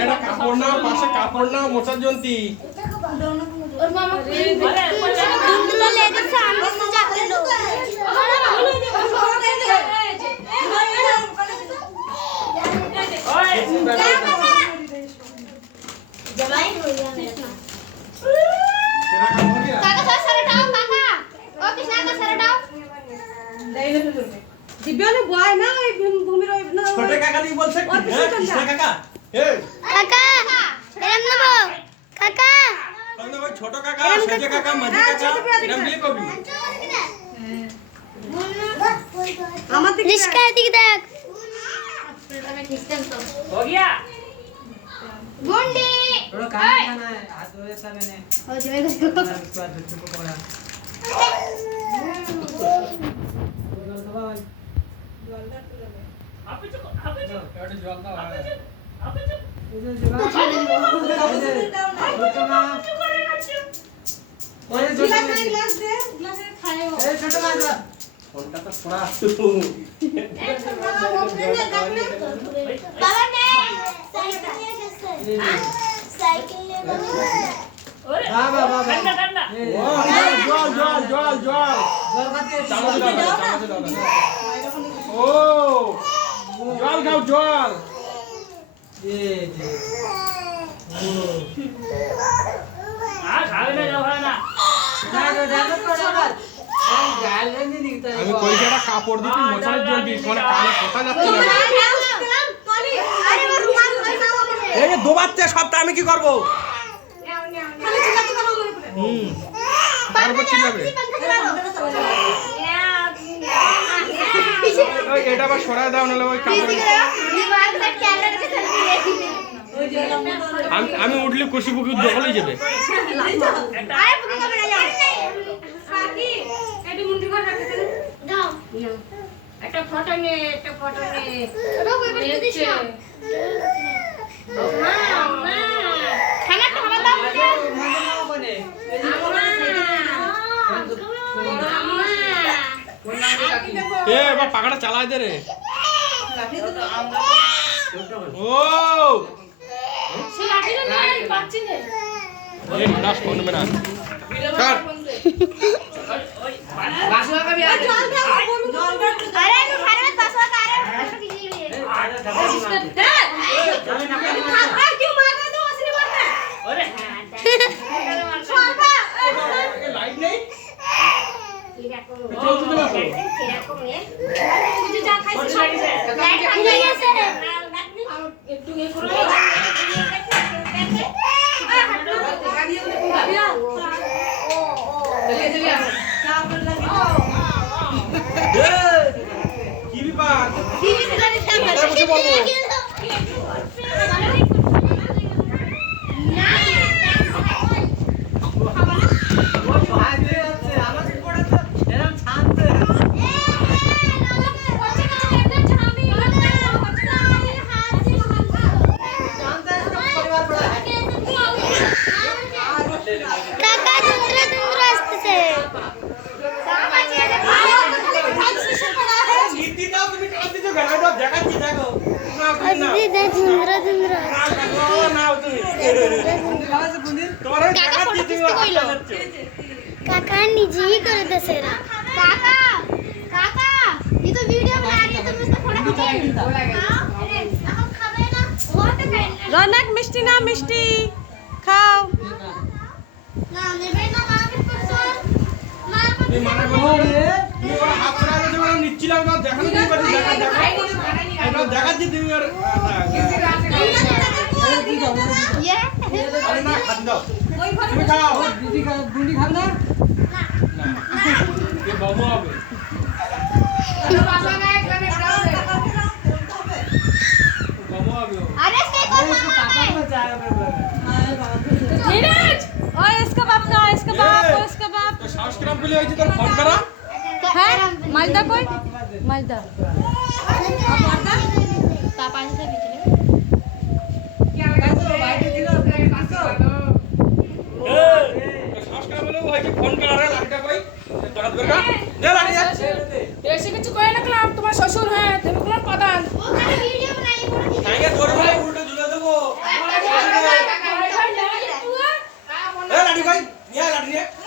এটা কাপড় না পাশে কাপড় না মোচার জন্তি ওর মামা দুন্দুলো লেগে সামনে से जाते लो जवाई हो गया मेरा काका सर सर हटाओ काका ओ कृष्णा का सर हटाओ दिव्या ने बुआई ना भूमि रो ना छोटे काका नहीं बोल सकते कृष्णा काका ए काका एरम ना काका हमने वो छोटो काका सजे काका मजी काका एरम लिए कभी আমার দিকে रिश्का दिख देख हो गया गुंडी थोड़ा काम करना है हाथ धोए था मैंने हो जाएगा उसके बाद बच्चों को पकड़ा आप चुप एटा जवाब ना इधर जवाब छोटा ना ओए छोटा ना ग्लास दे ग्लास में खाए हो ए छोटा ना फोनটা তো ছড়া बाबा ने साइकिल ले अरे हां बाबा ठंडा ठंडा ও জল জল জল জল जोर खाते চামচ দাও ও জল খাও জল ये हां खावे ना जाओ ना ना ना पड़ा गाल नहीं दिखता है আমি কই জায়গা কাপড় দিতে মোচার জন্তি মানে কানে কথা যাচ্ছে না আরে ওর রুমাল কই না এই যে দো বাচ্চা সবটা আমি কি করব খালি চিল্লাতে কালো করে পড়ে তারপর চিল্লাবে ওই এটা আবার সরায় দাও নালে ওই কাপড় दीवार पे कैमरा रख के सेल्फी लेती আমি উঠলে কুশি বুকি দখলে যাবে আরে বুকে কবে না যাও সাকি এডি মুন্ডি করে রাখতে দাও একটা ফটো নে ওটা কই বলে দিছ মা মা খানা তো খাবার দাও बने এ বাবা পাকাটা চালাই দে রে ও সে লাঠি না পাচ্ছি না এই ডাস ফোন में ना স্যার बासुआ का भी आ জল দাও জল দাও अरे तू खाने में बसवा का रहे हो कीजिए আর क्यों मार रहा तू असली बात है अरे बाबा লাইট নেই तुझे जा खाइस लाइट बंद हो गया सर একটু এ করো গাবিয়া কি বিপাক टीवी से लगे था কোথায় বসে বলবো काका दूसरे रास्ते से নীতি দাও তুমি কাট দিছো গানা দাও দেখাচ্ছি দেখো না दे धुंधरा धुंधरा নাও তুমি তোমার দেখাচ্ছি তুমি काका निजी ही कर दे सेरा काका काका ये तो वीडियो बना रही है तुम इसको फोटो खींचो अरे हम खावे ना बहुत खाएंगे রনক মিষ্টি না মিষ্টি খাও ना नेबे ना मां के परसों मां তুমি মানা করছো তুমি ওর হাত ছড়া দিছো মানে নিচ্ছিলাম না দেখানো কি পারি দেখা দেখা আমরা দেখাচ্ছি তুমি আর ये আরে না খাদি দাও তুমি খাও दीदी का बूंदी खाना না ये বাবু হবে বাবু হবে अरे इसके को पापा को जाएगा मेरे धीरज ओए इसका बाप कहाँ है इसका बाप ए! और इसका बाप তো সাহস কিরাম পেলে হয়েছে তোর ফোন করা है मालदा कोई मालदा पापा से पिछले সাহস কিরাম পেলে হয়েছে ফোন করা রে লাঠিটা কই দাঁত বের কর দে লাঠি যাচ্ছে ऐसे कुछ कोई ना कलाम तुम्हारा लाठी भाई ये लाठी है